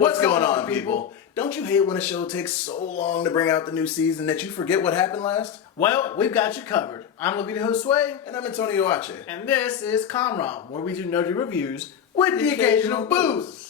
What's going on, people? Don't you hate when a show takes so long to bring out the new season that you forget what happened last? Well, we've got you covered. I'm Levita Josue. And I'm Antonio Ache. And this is Comrom, where we do nerdy reviews with the occasional booze.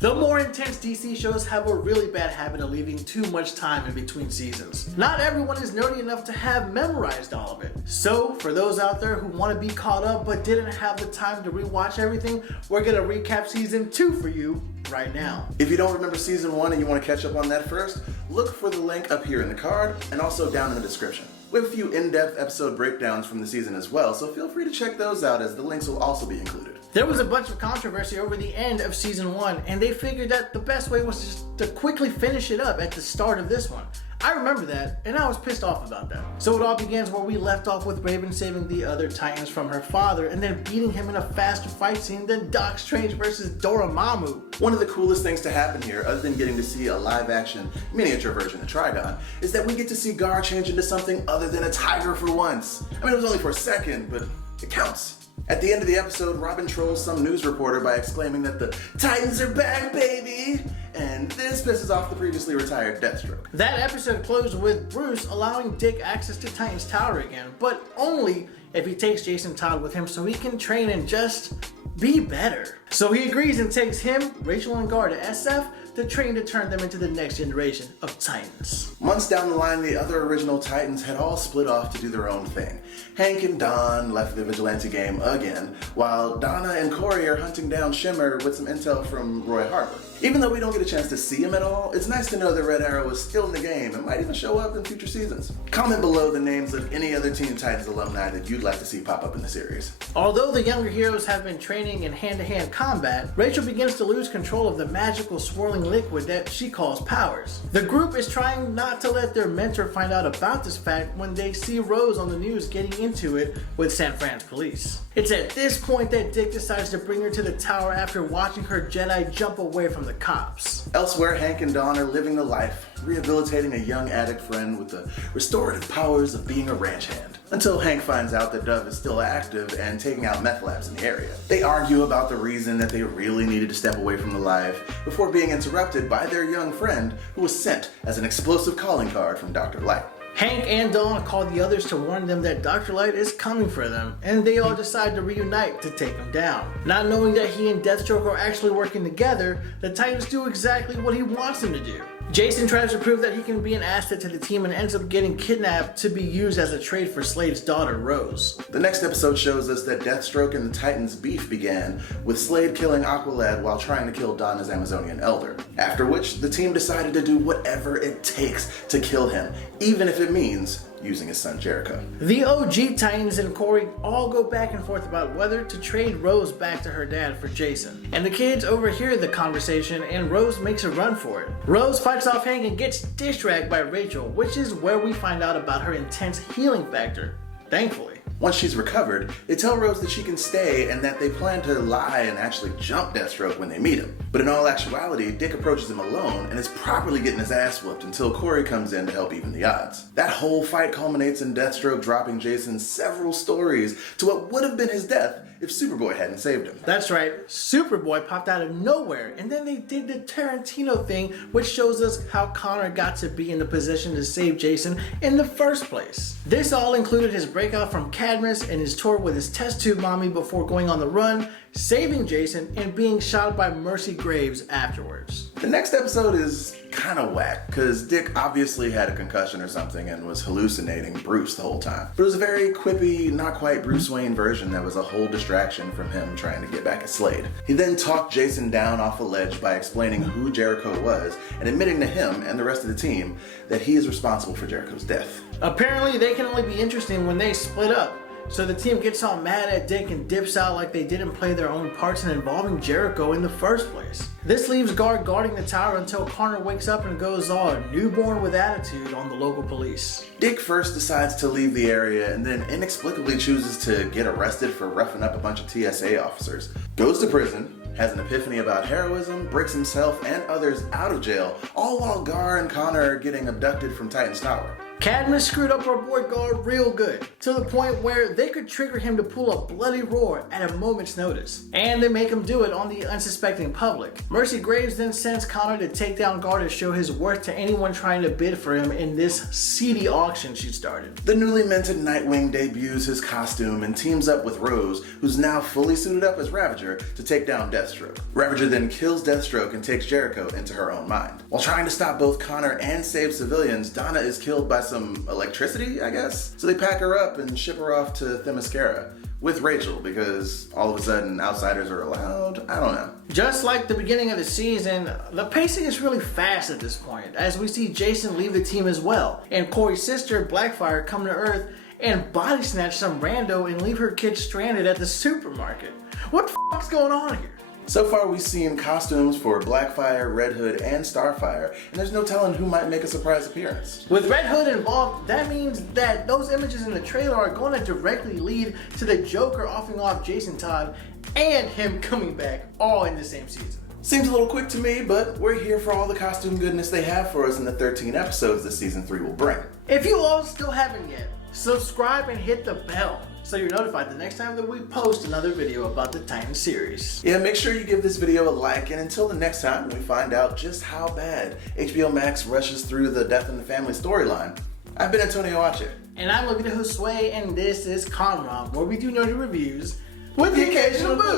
The more intense DC shows have a really bad habit of leaving too much time in between seasons. Not everyone is nerdy enough to have memorized all of it. So, for those out there who want to be caught up but didn't have the time to rewatch everything, we're going to recap season 2 for you right now. If you don't remember season 1 and you want to catch up on that first, look for the link up here in the card and also down in the description. We have a few in-depth episode breakdowns from the season as well, so feel free to check those out as the links will also be included. There was a bunch of controversy over the end of season 1, and they figured that the best way was just to quickly finish it up at the start of this one. I remember that, and I was pissed off about that. So it all begins where we left off with Raven saving the other Titans from her father and then beating him in a faster fight scene than Doc Strange versus Dormammu. One of the coolest things to happen here, other than getting to see a live-action miniature version of Trigon, is that we get to see Gar change into something other than a tiger for once. I mean, it was only for a second, but it counts. At the end of the episode, Robin trolls some news reporter by exclaiming that the Titans are back, baby! And this pisses off the previously retired Deathstroke. That episode closed with Bruce allowing Dick access to Titan's Tower again, but only if he takes Jason Todd with him so he can train and just be better. So he agrees and takes him, Rachel, and Gar to SF to train to turn them into the next generation of Titans. Months down the line, the other original Titans had all split off to do their own thing. Hank and Don left the vigilante game again, while Donna and Corey are hunting down Shimmer with some intel from Roy Harper. Even though we don't get a chance to see him at all, it's nice to know that Red Arrow is still in the game and might even show up in future seasons. Comment below the names of any other Teen Titans alumni that you'd like to see pop up in the series. Although the younger heroes have been training in hand-to-hand combat, Rachel begins to lose control of the magical swirling liquid that she calls powers. The group is trying not to let their mentor find out about this fact when they see Rose on the news getting into it with San Fran's police. It's at this point that Dick decides to bring her to the tower after watching her Jedi jump away from the cops. Elsewhere, Hank and Dawn are living the life, rehabilitating a young addict friend with the restorative powers of being a ranch hand. Until Hank finds out that Dove is still active and taking out meth labs in the area. They argue about the reason that they really needed to step away from the life before being interrupted by their young friend who was sent as an explosive calling card from Dr. Light. Hank and Dawn call the others to warn them that Dr. Light is coming for them, and they all decide to reunite to take him down. Not knowing that he and Deathstroke are actually working together, the Titans do exactly what he wants them to do. Jason tries to prove that he can be an asset to the team and ends up getting kidnapped to be used as a trade for Slade's daughter, Rose. The next episode shows us that Deathstroke and the Titans' beef began with Slade killing Aqualad while trying to kill Donna's Amazonian elder. After which, the team decided to do whatever it takes to kill him, even if it means using his son Jericho. The OG Titans and Corey all go back and forth about whether to trade Rose back to her dad for Jason. And the kids overhear the conversation and Rose makes a run for it. Rose fights off Hank and gets dish-ragged by Rachel, which is where we find out about her intense healing factor, thankfully. Once she's recovered, they tell Rose that she can stay and that they plan to lie and actually jump Deathstroke when they meet him. But in all actuality, Dick approaches him alone and is properly getting his ass whooped until Corey comes in to help even the odds. That whole fight culminates in Deathstroke dropping Jason several stories to what would have been his death if Superboy hadn't saved him. That's right, Superboy popped out of nowhere, and then they did the Tarantino thing, which shows us how Connor got to be in the position to save Jason in the first place. This all included his breakout from Cadmus and his tour with his test tube mommy before going on the run, saving Jason, and being shot by Mercy Graves afterwards. The next episode is kind of whack, because Dick obviously had a concussion or something and was hallucinating Bruce the whole time. But it was a very quippy, not quite Bruce Wayne version that was a whole distraction from him trying to get back at Slade. He then talked Jason down off a ledge by explaining who Jericho was and admitting to him and the rest of the team that he is responsible for Jericho's death. Apparently they can only be interesting when they split up. So the team gets all mad at Dick and dips out like they didn't play their own parts in involving Jericho in the first place. This leaves Gar guarding the tower until Connor wakes up and goes all newborn with attitude on the local police. Dick first decides to leave the area and then inexplicably chooses to get arrested for roughing up a bunch of TSA officers. Goes to prison, has an epiphany about heroism, breaks himself and others out of jail, all while Gar and Connor are getting abducted from Titan's Tower. Cadmus screwed up our boy guard real good, to the point where they could trigger him to pull a bloody roar at a moment's notice. And they make him do it on the unsuspecting public. Mercy Graves then sends Connor to take down guard to show his worth to anyone trying to bid for him in this seedy auction she started. The newly minted Nightwing debuts his costume and teams up with Rose, who's now fully suited up as Ravager, to take down Deathstroke. Ravager then kills Deathstroke and takes Jericho into her own mind. While trying to stop both Connor and save civilians, Donna is killed by some electricity, I guess? So they pack her up and ship her off to Themyscira with Rachel, because all of a sudden outsiders are allowed? I don't know. Just like the beginning of the season, the pacing is really fast at this point, as we see Jason leave the team as well, and Corey's sister, Blackfire, come to Earth and body snatch some rando and leave her kids stranded at the supermarket. What the fuck's going on here? So far we've seen costumes for Blackfire, Red Hood, and Starfire, and there's no telling who might make a surprise appearance. With Red Hood involved, that means that those images in the trailer are going to directly lead to the Joker offing off Jason Todd and him coming back all in the same season. Seems a little quick to me, but we're here for all the costume goodness they have for us in the 13 episodes that season 3 will bring. If you all still haven't yet, subscribe and hit the bell so you're notified the next time that we post another video about the Titan series. Yeah, make sure you give this video a like, and until the next time when we find out just how bad HBO Max rushes through the Death in the Family storyline, I've been Antonio Ache. And I'm Levita Josue, and this is Comrom, where we do nerdy reviews with the occasional boo.